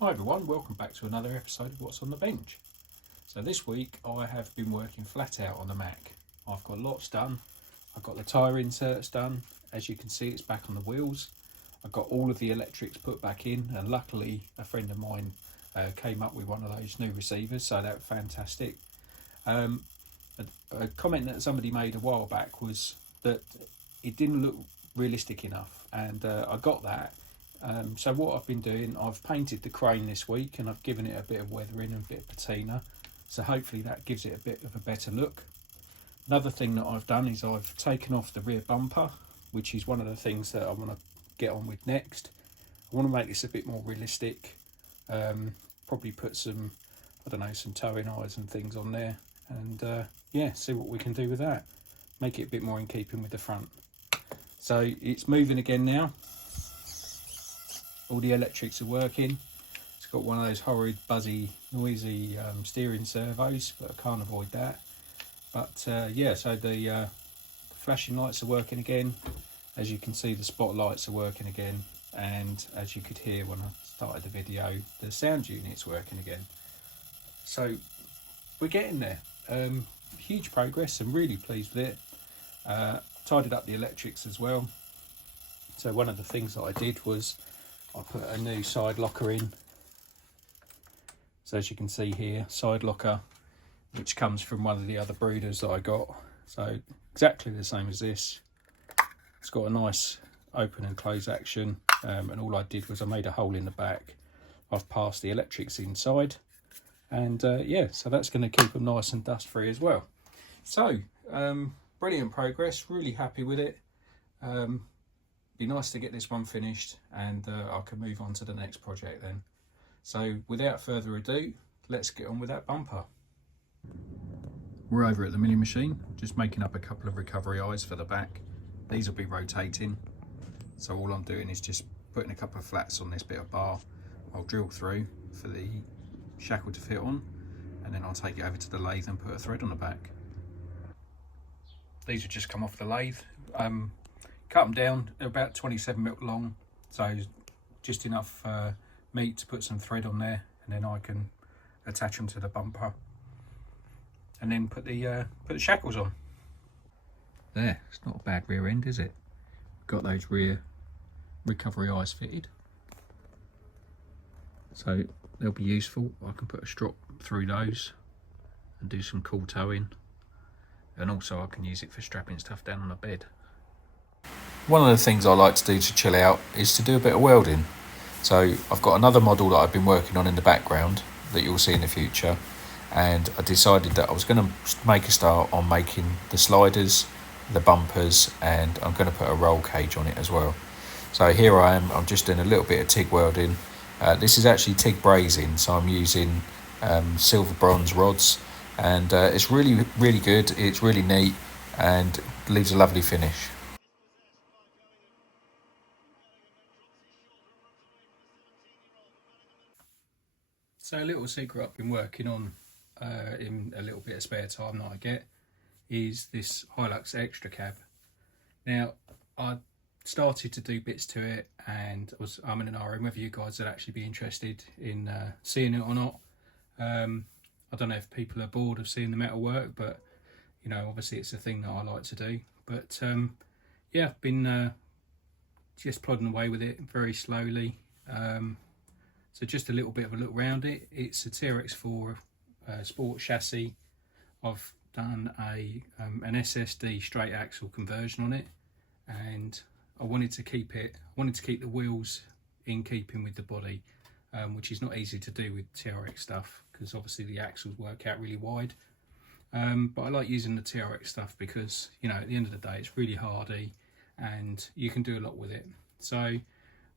Hi everyone, welcome back to another episode of What's on the Bench. So this week I have been working flat out on the Mac. I've got lots done. I've got the tyre inserts done. As you can see, it's back on the wheels. I've got all of the electrics put back in, and luckily a friend of mine came up with one of those new receivers, so that was fantastic. A comment that somebody made a while back was that it didn't look realistic enough, and I got that. So what I've been doing, I've painted the crane this week and I've given it a bit of weathering and a bit of patina, so hopefully that gives it a bit of a better look. Another thing that I've done is I've taken off the rear bumper, which is one of the things that I want to get on with next. I want to make this a bit more realistic, probably put some, I don't know, some towing eyes and things on there, and yeah, see what we can do with that. Make it a bit more in keeping with the front. So it's moving again now. All the electrics are working. It's got one of those horrid, buzzy, noisy steering servos, but I can't avoid that. But yeah, so the flashing lights are working again. As you can see, the spotlights are working again. And as you could hear when I started the video, the sound unit's working again. So we're getting there. Huge progress. I'm really pleased with it. Tidied up the electrics as well. So one of the things that I did was I put a new side locker in. So as you can see here, side locker, which comes from one of the other breeders that I got. So exactly the same as this. It's got a nice open and close action, and all I did was I made a hole in the back. I've passed the electrics inside, and yeah, so that's going to keep them nice and dust free as well. So brilliant progress, really happy with it. Be nice to get this one finished, and I can move on to the next project then. So without further ado, let's get on with that bumper. We're over at the milling machine, just making up a couple of recovery eyes for the back. These will be rotating, so all I'm doing is just putting a couple of flats on this bit of bar. I'll drill through for the shackle to fit on, and then I'll take it over to the lathe and put a thread on the back. These have just come off the lathe. Cut them down, they're about 27mm long, so just enough meat to put some thread on there, and then I can attach them to the bumper and then put the shackles on. There, it's not a bad rear end, is it? Got those rear recovery eyes fitted, so they'll be useful. I can put a strop through those and do some cool towing, and also I can use it for strapping stuff down on the bed. One of the things I like to do to chill out is to do a bit of welding. So I've got another model that I've been working on in the background that you'll see in the future, and I decided that I was going to make a start on making the sliders, the bumpers, and I'm going to put a roll cage on it as well. So here I am, I'm just doing a little bit of TIG welding. This is actually TIG brazing, so I'm using silver bronze rods, and it's really good, it's really neat and leaves a lovely finish. So a little secret I've been working on in a little bit of spare time that I get is this Hilux xtracab. Now I started to do bits to it, and I'm in an RM whether you guys would actually be interested in seeing it or not. I don't know if people are bored of seeing the metalwork, but you know, obviously it's a thing that I like to do. But yeah, I've been just plodding away with it very slowly. So just a little bit of a look around it. It's a TRX4 sport chassis. I've done an SSD straight axle conversion on it, and I wanted to keep the wheels in keeping with the body, which is not easy to do with TRX stuff because obviously the axles work out really wide. But I like using the TRX stuff because, you know, at the end of the day it's really hardy and you can do a lot with it. So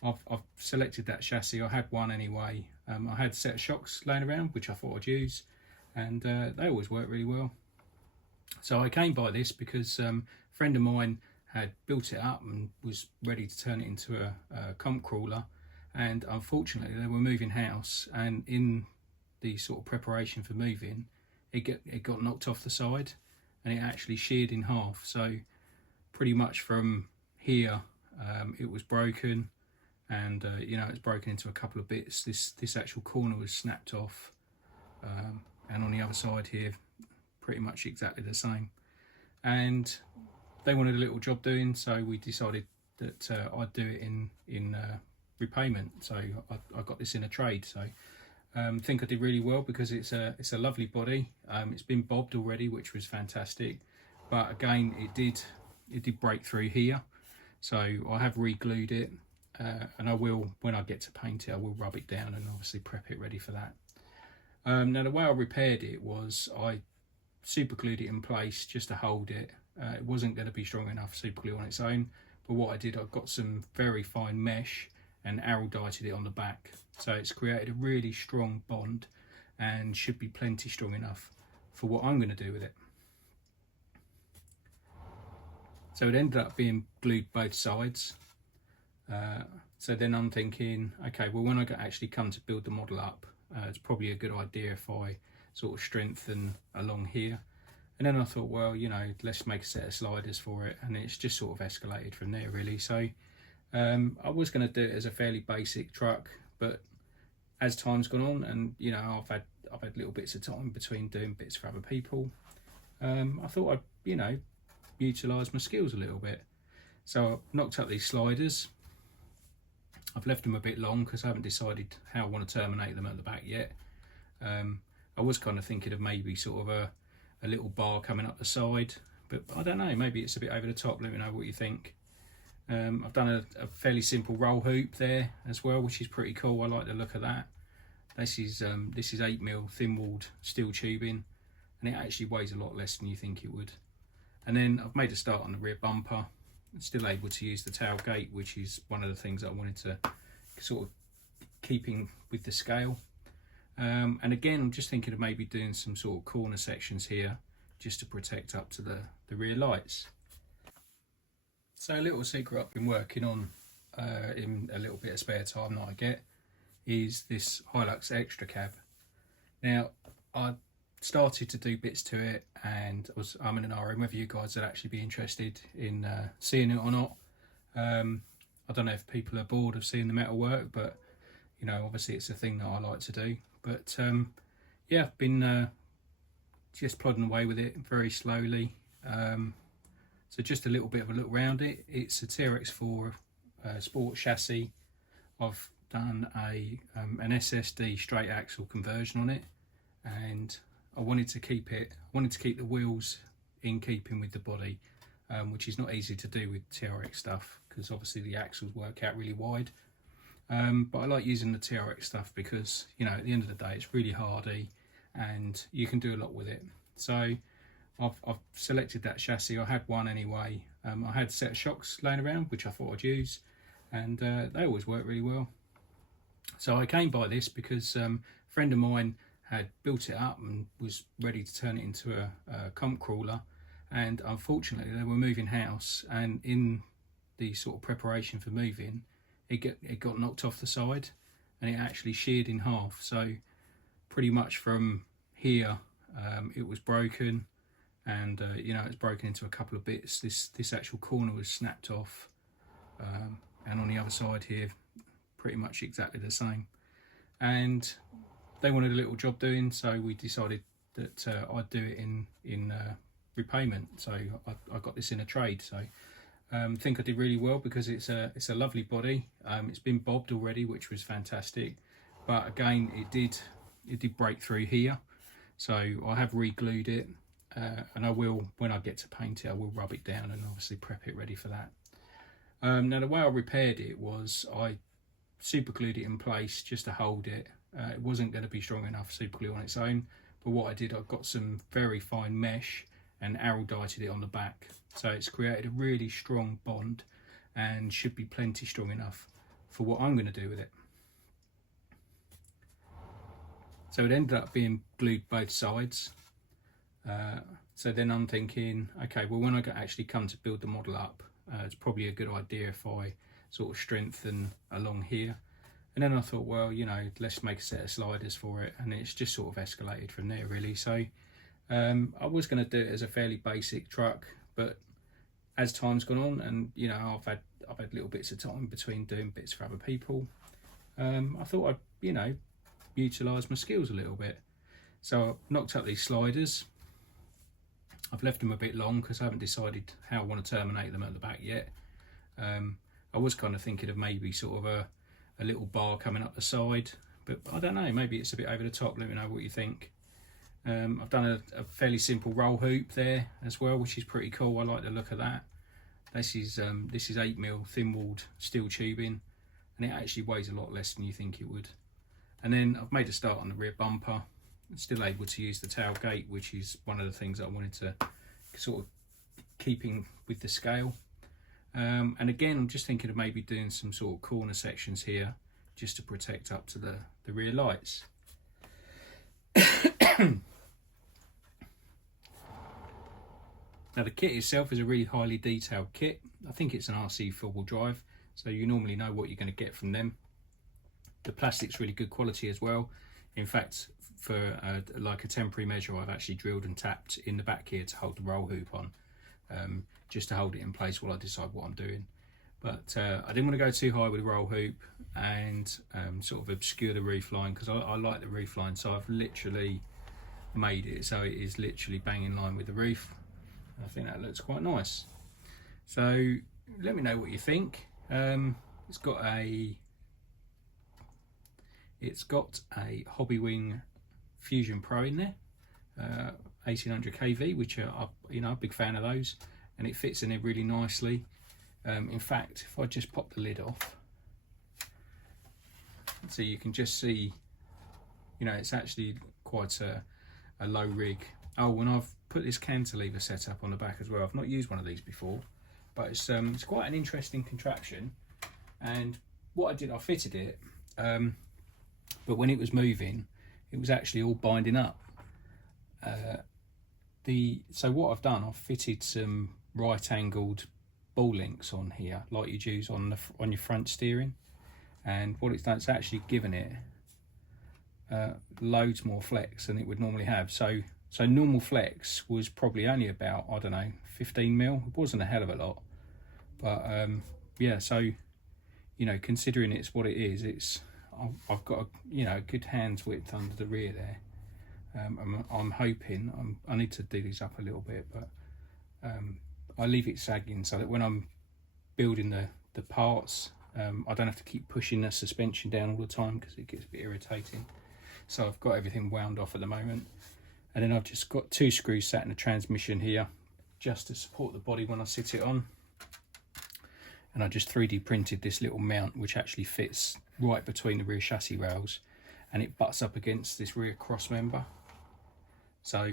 I've selected that chassis. I had one anyway. I had a set of shocks laying around which I thought I'd use, and they always work really well. So I came by this because a friend of mine had built it up and was ready to turn it into a comp crawler, and unfortunately they were moving house, and in the sort of preparation for moving, it got knocked off the side and it actually sheared in half. So pretty much from here it was broken, and you know, it's broken into a couple of bits. This actual corner was snapped off, and on the other side here, pretty much exactly the same. And they wanted a little job doing, so we decided that I'd do it in repayment. So I got this in a trade. So I think I did really well because it's a lovely body. It's been bobbed already, which was fantastic, but again it did break through here, so I have re-glued it, and I will, when I get to paint it, I will rub it down and obviously prep it ready for that. Now the way I repaired it was I super glued it in place just to hold it. It wasn't going to be strong enough super glue on its own, but what I did, I got some very fine mesh and araldited it on the back, so it's created a really strong bond and should be plenty strong enough for what I'm going to do with it. So it ended up being glued both sides. So then I'm thinking, okay, well, when I actually come to build the model up, it's probably a good idea if I sort of strengthen along here. And then I thought, well, you know, let's make a set of sliders for it, and it's just sort of escalated from there really. So I was going to do it as a fairly basic truck, but as time's gone on, and you know, I've had little bits of time between doing bits for other people, I thought I'd, you know, utilise my skills a little bit. So I knocked up these sliders. I've left them a bit long because I haven't decided how I want to terminate them at the back yet. I was kind of thinking of maybe sort of a little bar coming up the side, but I don't know, maybe it's a bit over the top. Let me know what you think. I've done a fairly simple roll hoop there as well, which is pretty cool. I like the look of that. This is 8mm thin-walled steel tubing, and it actually weighs a lot less than you think it would. And then I've made a start on the rear bumper. I'm still able to use the tailgate, which is one of the things that I wanted to sort of keeping with the scale. And again, I'm just thinking of maybe doing some sort of corner sections here just to protect up to the rear lights. So a little secret I've been working on in a little bit of spare time that I get is this Hilux xtracab. Now I started to do bits to it, and I'm in an RM whether you guys would actually be interested in seeing it or not. I don't know if people are bored of seeing the metalwork, but you know, obviously it's a thing that I like to do. But yeah, I've been just plodding away with it very slowly. So just a little bit of a look around it. It's a TRX4 sport chassis. I've done an SSD straight axle conversion on it, and I wanted to keep the wheels in keeping with the body, which is not easy to do with TRX stuff because obviously the axles work out really wide. But I like using the TRX stuff because, you know, at the end of the day it's really hardy and you can do a lot with it. So I've selected that chassis. I had one anyway. I had a set of shocks laying around which I thought I'd use, and they always work really well. So I came by this because a friend of mine had built it up and was ready to turn it into a comp crawler, and unfortunately they were moving house, and in the sort of preparation for moving, it got knocked off the side and it actually sheared in half. So pretty much from here it was broken, and you know, it's broken into a couple of bits. This actual corner was snapped off, and on the other side here pretty much exactly the same. And they wanted a little job doing, so we decided that I'd do it in repayment. So I got this in a trade. So I think I did really well because it's a lovely body. It's been bobbed already, which was fantastic, but again it did break through here, so I have re-glued it, and I will, when I get to paint it, I will rub it down and obviously prep it ready for that. Now the way I repaired it was I super glued it in place just to hold it. It wasn't going to be strong enough super glue on its own, but what I did, I got some very fine mesh and araldited it on the back, so it's created a really strong bond and should be plenty strong enough for what I'm going to do with it. So it ended up being glued both sides. So then I'm thinking, okay, well, when I actually come to build the model up, it's probably a good idea if I sort of strengthen along here. And then I thought, well, you know, let's make a set of sliders for it, and it's just sort of escalated from there really. So I was going to do it as a fairly basic truck, but as time's gone on, and you know, I've had little bits of time between doing bits for other people. I thought I'd, you know, utilise my skills a little bit. So I knocked up these sliders. I've left them a bit long because I haven't decided how I want to terminate them at the back yet. I was kind of thinking of maybe sort of a little bar coming up the side, but I don't know, maybe it's a bit over the top. Let me know what you think. I've done a fairly simple roll hoop there as well, which is pretty cool. I like the look of that. This is 8mm thin-walled steel tubing, and it actually weighs a lot less than you think it would. And then I've made a start on the rear bumper. I'm still able to use the tailgate, which is one of the things that I wanted to sort of keeping with the scale. And again, I'm just thinking of maybe doing some sort of corner sections here just to protect up to the rear lights. Now the kit itself is a really highly detailed kit. I think it's an RC4wd drive, so you normally know what you're going to get from them. The plastic's really good quality as well. In fact, for like a temporary measure, I've actually drilled and tapped in the back here to hold the roll hoop on, just to hold it in place while I decide what I'm doing. But I didn't want to go too high with the roll hoop and sort of obscure the roof line, because I like the roof line, so I've literally made it so it is literally bang in line with the roof. I think that looks quite nice. So let me know what you think. It's got a Hobby Wing Fusion Pro in there, 1800 kV, which are, you know, a big fan of those, and it fits in there really nicely. In fact, if I just pop the lid off, so you can just see, you know, it's actually quite a low rig. Oh, and I've put this cantilever setup on the back as well. I've not used one of these before, but it's quite an interesting contraption. And what I did, I fitted it, but when it was moving, it was actually all binding up. So what I've done, I've fitted some right-angled ball links on here, like you'd use on your front steering. And what it's done, it's actually given it loads more flex than it would normally have. So normal flex was probably only about, I don't know, 15mm. It wasn't a hell of a lot, but yeah. So, you know, considering it's what it is, I've got a good hand's width under the rear there. I'm hoping I need to do these up a little bit, but I leave it sagging so that when I'm building the parts, I don't have to keep pushing the suspension down all the time because it gets a bit irritating. So I've got everything wound off at the moment, and then I've just got 2 screws sat in the transmission here just to support the body when I sit it on. And I just 3D printed this little mount which actually fits right between the rear chassis rails, and it butts up against this rear cross member. So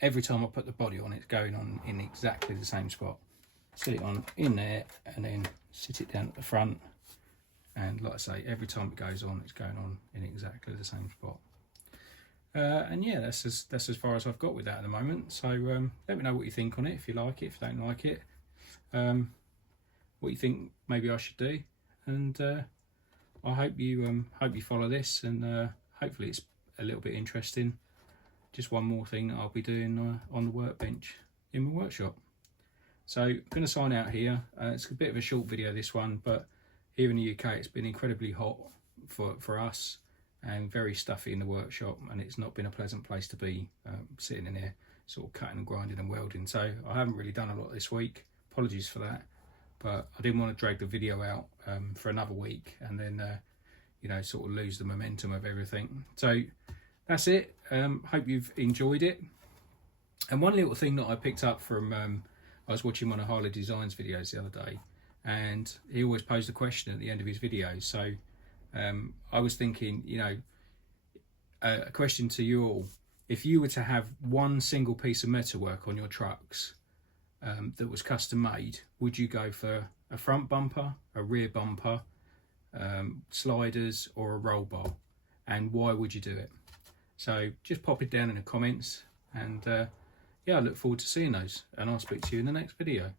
every time I put the body on, it's going on in exactly the same spot. Sit it on in there and then sit it down at the front, and like I say, every time it goes on, it's going on in exactly the same spot. And yeah, that's as far as I've got with that at the moment. So let me know what you think on it, if you like it, if you don't like it, what you think maybe I should do. And I hope you follow this, and hopefully it's a little bit interesting. Just one more thing that I'll be doing on the workbench in my workshop. So I'm going to sign out here. It's a bit of a short video, this one, but here in the UK it's been incredibly hot for us and very stuffy in the workshop, and it's not been a pleasant place to be, sitting in there sort of cutting and grinding and welding. So I haven't really done a lot this week. Apologies for that, but I didn't want to drag the video out for another week and then you know, sort of lose the momentum of everything. So that's it. Hope you've enjoyed it. And one little thing that I picked up from I was watching one of Harley Design's videos the other day, and he always posed a question at the end of his videos. So I was thinking, you know, a question to you all: if you were to have one single piece of metalwork on your trucks that was custom made, would you go for a front bumper, a rear bumper, sliders, or a roll bar? And why would you do it? So just pop it down in the comments, and yeah, I look forward to seeing those, and I'll speak to you in the next video.